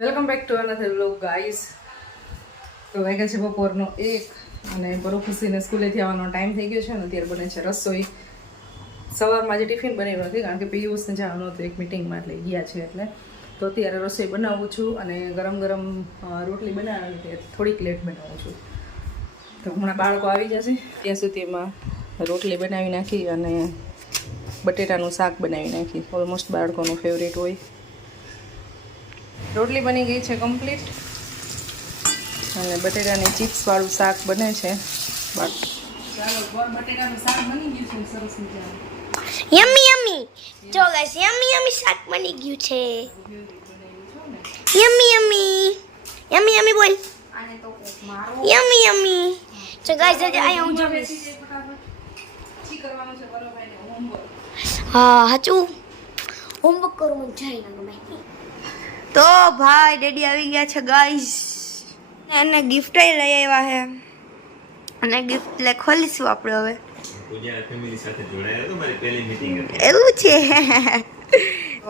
Welcome back to another vlog guys. તો વાગ્યા છે બપોરનો 1 અને બરો ખુશીને સ્કૂલેથી આવવાનો ટાઈમ થઈ ગયો છે અને અત્યારે બને છે રસોઈ. સવારમાં જે ટિફિન બનાવ્યું નથી કારણ કે પિયુષને જવાનું હતું એક મિટિંગમાં એટલે ગયા છે એટલે તો અત્યારે રસોઈ બનાવું છું અને ગરમ ગરમ રોટલી બનાવવાની છે. થોડીક લેટ બનાવું છું તો હમણાં બાળકો આવી જશે ત્યાં સુધી એમાં રોટલી બનાવી નાખી અને બટેટાનું શાક બનાવી નાખી. ઓલમોસ્ટ બાળકોનું ફેવરેટ હોય. રોટલી બની ગઈ છે કમ્પ્લીટ અને બટેટાની ચિપ્સ વાળું શાક બને છે. ચાલો બટેટાનું શાક બની ગયું છે સરસ મજાનું. યમ્મી યમ્મી જો ગાઈસ યમ્મી યમ્મી શાક બની ગયું છે. યમ્મી યમ્મી યમ્મી યમ્મી બોલ આને તો મારો યમ્મી યમ્મી. જો ગાઈસ આજે આયા હું જમીશ. છી કરવાનું છે બરોભાઈને હોમવર્ક. હા હાચું હોમવર્ક કરો મને જાય ના ગમે. તો ભાઈ ડેડી આવી ગયા છે ગાઈસ અને ગિફ્ટ લઈ આવ્યા છે અને ગિફ્ટ લે ખોલીશું આપણે હવે. પૂજા ફેમિલી સાથે જોડાયા તો મારી પહેલી મીટિંગ હતી. એવું છે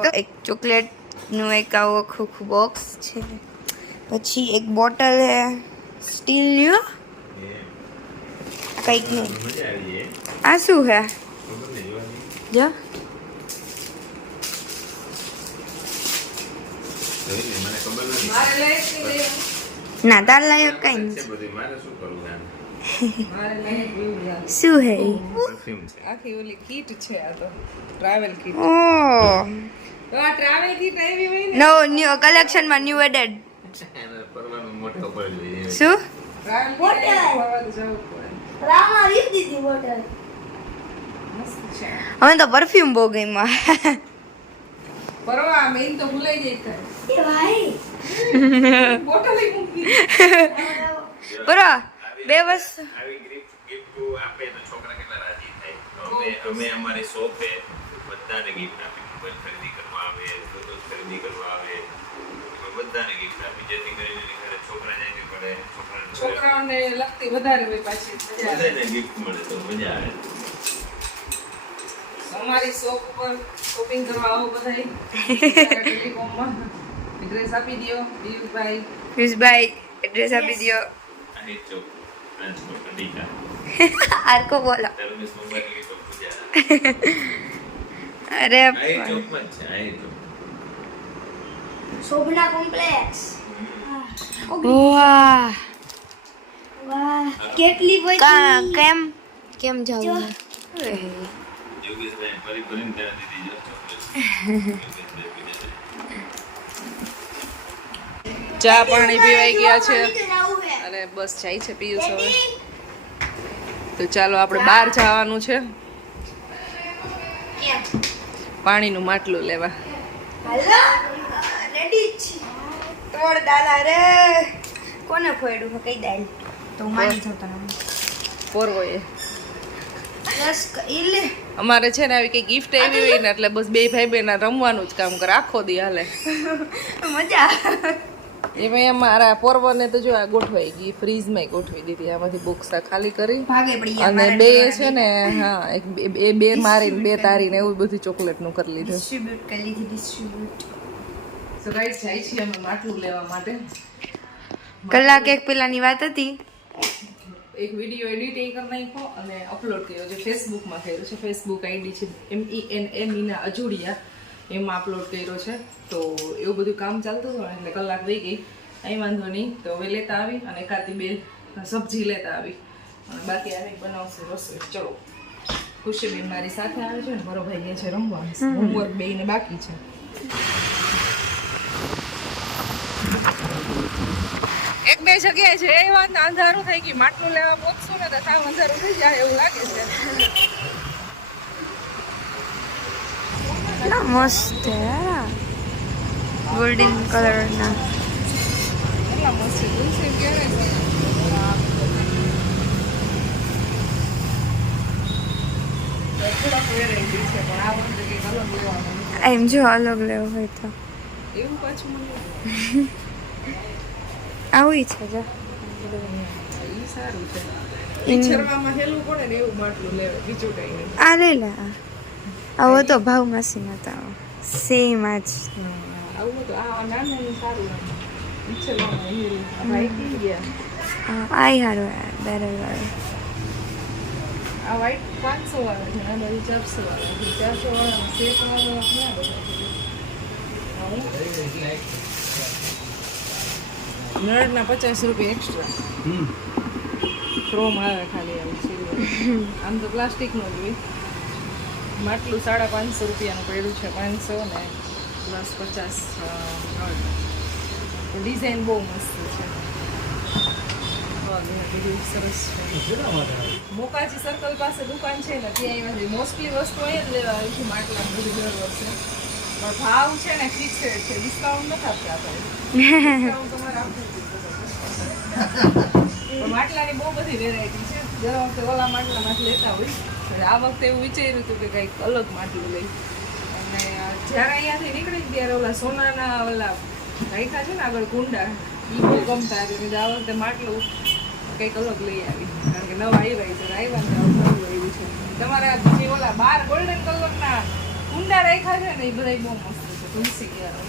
તો એક ચોકલેટ નું એક આવો આખું બોક્સ છે પછી એક બોટલ છે સ્ટીલની કંઈક નું. મજા આવી છે. આ શું છે ખબર નહીં જોવાની. જો જોઈને મને ખબર નથી. મારે લાયક નહીં લેવું. ના તાર લાયક કઈ છે નથી. બધું મારે શું કરવું આમ? મારે લાયક એવું યાર. શું હે ઈ? પરફ્યુમ છે. આખી ઓલી કીટ છે આ તો ટ્રાવેલ કીટ. ઓ તો આ ટ્રાવેલ કીટ આવી હોય ને નો ન્યુ કલેક્શન માં ન્યુ એડેડ. એને પરવાનું મોટો પર જોઈએ. શું ટ્રાવેલ કીટ ફરવા તો જવું પડે. રામા લીધી દીધી બોટલ. મસ્ત છે. હવે તો પરફ્યુમ બહુ ગઈમાં. ફરવા મેન તો ભૂલાઈ જાય છે. એ ભાઈ બોટલ ય મૂકી. બરો બે વસ્તુ આવી ગિફ્ટ આપે તો છોકરા કેટલા રાજી થાય. તો અમે અમારી શોપે બધાને ગિફ્ટ આપી. મોબાઈલ ખરીદી કરવા આવે, બ્લૂટૂથ ખરીદી કરવા આવે, એમાં બધાને ગિફ્ટ આપી. જેથી કરીને એની ઘરે છોકરા જાય ને પડે છોકરાઓને લગતી વધારે હોય પાછી મજા આવે. બધાને ગિફ્ટ મળે તો મજા આવે. અમારી શોપ પર શોપિંગ કરવા આવો બધાય. ટેલિકોમમાં એડ્રેસ આપી દો પિયુષભાઈ. પિયુષભાઈ એડ્રેસ આપી દો. આહિર ચોક ટ્રાન્સપોર્ટ અડીકા આરકો બોલો. ધર્મેશ મોબાઈલ ચોક પૂજા. અરે આહિર ચોકમાં જ છે. આહિર ચોક. શોભના કોમ્પ્લેક્સ. વાહ વાહ કેટલી બધી કેમ કેમ જાવું યોગેશભાઈ ફરી ફરીને ત્યાં દીધી જો ચોકલેટ. યોગેશભાઈ પૂજા. ચા પાણી પીવાઈ ગયા છે અને બસ જાય છે પિયુષ હવે. તો ચાલો આપણે બહાર જવાનું છે પાણીનું માટલું લેવા. હાલો રેડી છે તોડ દાદા રે કોને ફોડ્યું કઈ દાલ તો માની જાવ તને પોરવોએ બસ ઈલે અમારે છે ને આવી કઈ ગિફ્ટ આવી હોય ને એટલે બસ બે ભાઈ બહેન રમવાનું જ કામ કરે આખો દી હાલે. મજા એમાં અમારા પોરવોને તો જો આ ગોઠવાઈ ગઈ ફ્રીજમાં ગોઠવી દીધી. આમાંથી બોક્સ ખાલી કરી ભાગે પડી અને બે છે ને હા એક બે મારીને બે તારીને એવું બધું ચોકલેટનું કરી લીધું. ડિસ્ટ્રીબ્યુટ કરી લીધી ડિસ્ટ્રીબ્યુટ. સો ગાઈસ જાય છીએ અમે માટલું લેવા માટે. કલાક એક પેલાની વાત હતી. એક વિડીયો એડિટિંગ કરી નાખ્યો અને અપલોડ કર્યો છે ફેસબુકમાં કર્યો છે. ફેસબુક આઈડી છે MENM મીના અજુડિયા એમાં અપલોડ કર્યો છે. તો એવું બધું કામ ચાલતું હતું એટલે કલાક વહી ગઈ. અહીં વાંધો નહીં તો હવે લેતા આવી અને એકાદી બે સબ્જી લેતા આવી અને બાકી આવી બનાવશે રસોઈ. ચલો ખુશીબેન મારી સાથે આવે છે ને મારો ભાઈ ગયા છે રમવા. હોમવર્ક બેયને બાકી છે. એક બે જગ્યાએ છે એ વાત અંધારું થઈ ગયું. માટલું લેવા પહોંચશું ને તો સાવ અંધારું થઈ જાય એવું લાગે છે. કેટલા મસ્ત ગોલ્ડન કલરના કેટલા મસ્ત છે. તુલસી ક્યારે છે? થોડાક વેરાયટી છે પણ આ વખતે કંઈક અલગ લેવાનું. એમ જો અલગ લેવો હોય તો એવું પાછું મને આવું છે જો ઈ સારું છે. ઈચ્છરમાં હેલું પડે ને એવું માટલું લેવું બીજું કઈ નહીં. આ લે લે આવો તો ભાવ માસી નતા સેમ આજ આવું બધું આ નાનું સારું લાગે ઈચ્છે વ્હાઈટ લઈ ગયા આઈ હારું બેરલ વાળું આ વ્હાઈટ 500 વાળા છે આ બધી 400 વાળા છે 400 વાળા સેટ વાળા ક્યાં બધા નળના 50 રૂપિયા એક્સ્ટ્રા ક્રોમ આવે ખાલી આવું છે આમ તો પ્લાસ્ટિકનું જ હોય માટલું 550 રૂપિયાનું પડ્યું છે 500 ને પ્લસ 50 ડિઝાઇન બહુ મસ્ત છે બધું સરસ છે મોકાજી સર્કલ પાસે દુકાન છે ને ત્યાં આવ્યા છે મોસ્ટલી વસ્તુ અહીંયા જ લેવા આવી છે માટલા બધું દર વર્ષે પણ ભાવ છે ને ફિક્સ રેટ છે ડિસ્કાઉન્ટ નથી આપતા આપણે ડિસ્કાઉન્ટ તમારે આપવું પણ માટલાની બહુ બધી વેરાયટી છે દર વખતે ઓલા માટલામાંથી લેતા હોય આ વખતે એવું વિચાર્યું હતું કે કંઈક અલગ માટલું લઈ અને જ્યારે અહીંયાથી નીકળી ત્યારે ઓલા સોનાના ઓલા રાખ્યા છે ને આગળ કુંડા એ બહુ ગમતા હતી આ વખતે માટલું કંઈક અલગ લઈ આવી કારણ કે નવા આવ્યા છે આવ્યા ને નવું આવ્યું છે તમારા જે ઓલા 12 ગોલ્ડન કલરના કુંડા રાખ્યા છે ને એ બધા બહુ મસ્ત છે તુલસી ક્યારે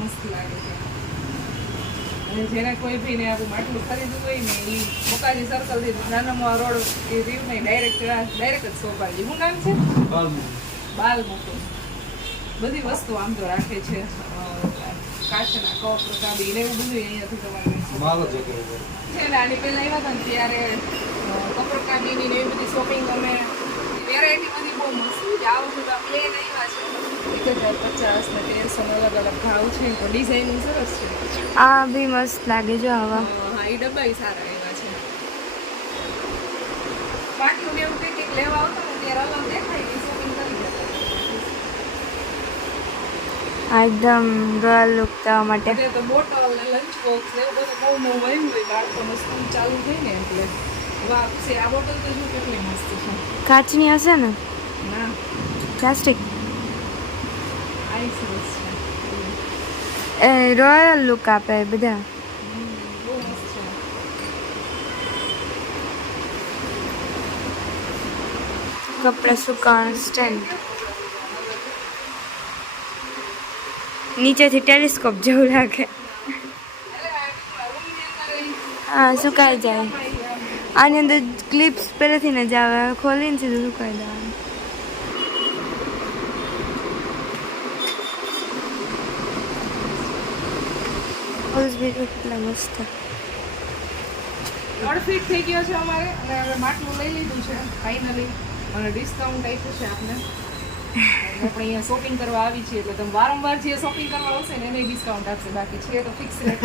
મસ્ત લાગે છે અને જેને કોઈ ભાઈને આપણું માટલું ખરીદવું હોય ને એ મોકાજી સર્કલથી નાનામાં રોડ એ રહ્યું નહીં ડાયરેક્ટ જ શોપ આવી શું નામ છે બાલ મુકુંદ બધી વસ્તુ આમ તો રાખે છે કાચના કપ રકાબી ને એવું બધું અહીંયાથી તમારે છે ને આની પહેલાં આવ્યા હતા ને ત્યારે કપરકાબીની ને એવી બધી શોપિંગ અમે વેરાયટી બધી બહુ મસ્ત છે આ વખતે પ્લેન આવ્યા છે 1050 ને 1300 અલગ અલગ ભાવ છે તો ડિઝાઇનિંગ સરસ છે આ બી મસ્ત લાગે જો આવા હા એ ડબ્બા સારા આવ્યા છે બાકી એવું કંઈક લેવા આવતા ને ત્યારે અલગ દેખાય એ શોપિંગ કરી જતા આ એકદમ રોયલ લુક થવા માટે તે તો બોટલ ને લંચ બોક્સ ને એવું બધું બહુ નવું આવ્યું હોય બાળકોનું સ્કૂલ ચાલુ થઈ ને એટલે વાહ છે આ બોટલ તો જો કેટલી મસ્ત છે કાચની હશે ને ના પ્લાસ્ટિક આઈ સરસ એ છે રોયલ લુક આપે બધા બહુ મસ્ત છે કપડા સુકાણ સ્ટેન્ડ નીચેથી ટેલિસ્કોપ જેવું લાગે હા સુકાઈ જાય આની અંદર ક્લિપ્સ પહેલેથી ને જ આવે ખોલીને સીધું સુકાઈ દેવાનું બીજું કેટલા મસ્ત ફિટ થઈ ગયો છે અમારે અને હવે માટલું લઈ લીધું છે ફાઇનલી અને ડિસ્કાઉન્ટ આપ્યું છે આપણે આપણે અહીંયા શોપિંગ કરવા આવી છીએ એટલે તમે વારંવાર જે શોપિંગ કરવા આવશે ને એને ડિસ્કાઉન્ટ આપશે બાકી છે તો ફિક્સ રેટ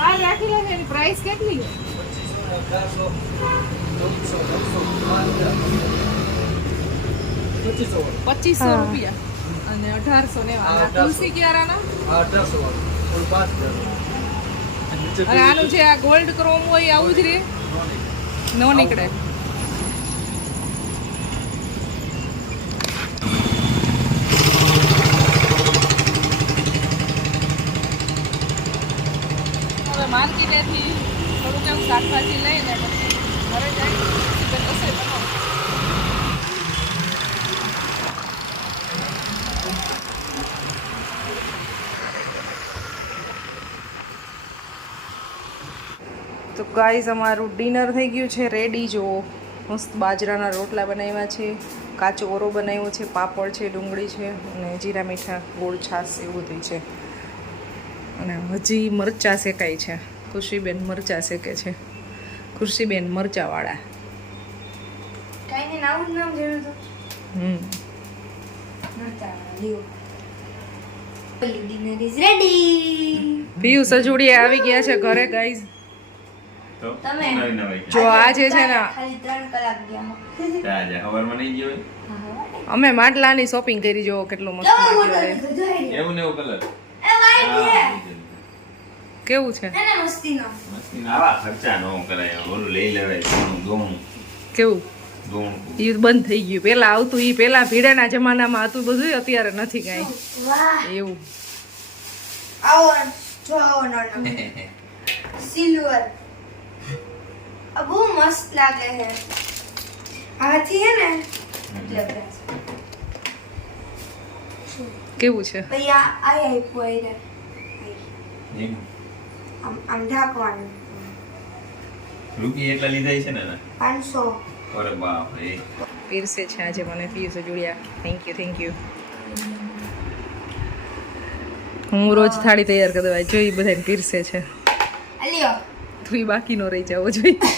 હા રાખી લે એની પ્રાઇસ કેટલી છે 2500 રૂપિયા અને 1890 તુલસી ક્યારાના 1800 અને આનું જે આ ગોલ્ડ ક્રોમ હોય આવું જ રે નો નીકળે હવે માર્કેટેથી થોડુંક એવું શાકભાજી લઈને પછી ઘરે જાય રસોઈ બનાવો તો ગાઈસ અમારું ડિનર થઈ ગયું છે રેડી જો મસ્ત બાજરાના રોટલા બનાવ્યા છે કાચો ઓરો બનાવ્યો છે પાપડ છે ડુંગળી છે અને જીરા મીઠા ગોળ છાશ એવું બધું છે અને હજી મરચાં શેકાય છે ખુશીબેન મરચાં શેકે છે ખુશીબેન મરચાંવાળા કાંઈ નામ નામ જેવું તો ડિનર ઇઝ રેડી પીયુ સજુડી આવી ગયા છે ઘરે ગાઈસ તો તમે નવી નવી જો આજે છે ને ખાલી 3 કલાક ગયા તાજા ખબરમાં નહીં ગયો અમે માટલાની શોપિંગ કરી જો કેટલું મસ્ત માટલું છે એવું ને એવું કલર કેવું છે મસ્તીનો આવા ખર્ચા ન કરાય ઓલું લઈ લેવાય દોણું કેવું એ બંધ થઈ ગયું પેલા આવતું એ પેલા ભીડાના જમાનામાં હતું બધું અત્યારે નથી કાંઈ વાહ એવું આવો જો સિલ્વર આ બહુ મસ્ત લાગે છે હાથી હે ને એટલે કેવું છે પછી આ આપ્યું આઈ આમ ઢાંકવાનું રૂપિયા એટલા લીધા છે ને 500 અરે બાપ રે પીરસે છે આજે મને પિયુષ જોડિયા થેન્ક યુ હું રોજ થાળી તૈયાર કરી દઉં જોઈ બધાને પીરસે છે અલ્યો તું બાકી નો રહી જાવો જોઈએ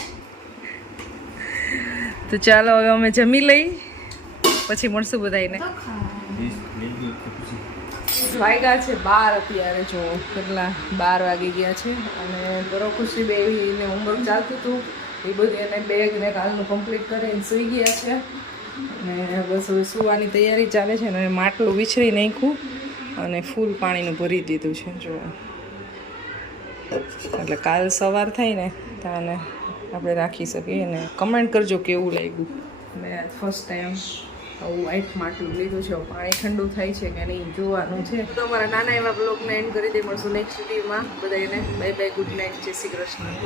તો ચાલો હવે અમે જમી લઈ પછી મળશું બધાને તો ખા વાગ્યા છે 12 અત્યારે જો કેટલા 12 વાગી ગયા છે અને બરો ખુશી બેને હોમવર્ક ચાલતું હતું એ બધું એને બેગ ને કાલનું કમ્પ્લીટ કરીને સૂઈ ગયા છે અને બસ હવે સુવાની તૈયારી ચાલે છે અને માટલું વિછરી નાખ્યું અને ફૂલ પાણીનું ભરી દીધું છે જો એટલે કાલ સવાર થાય ને ત્યારે આપણે રાખી શકીએ ને કમેન્ટ કરજો કેવું લાગ્યું મેં ફર્સ્ટ ટાઈમ આવું વ્હાઈટ માટલું લીધું છે પાણી ઠંડુ થાય છે કે નહીં જોવાનું છે તો અમારા નાના એવા બ્લોગને એન્ડ કરી દે મળશું નેક્સ્ટ વિડીયોમાં બધાને બાય બાય ગુડ નાઇટ જય શ્રી કૃષ્ણ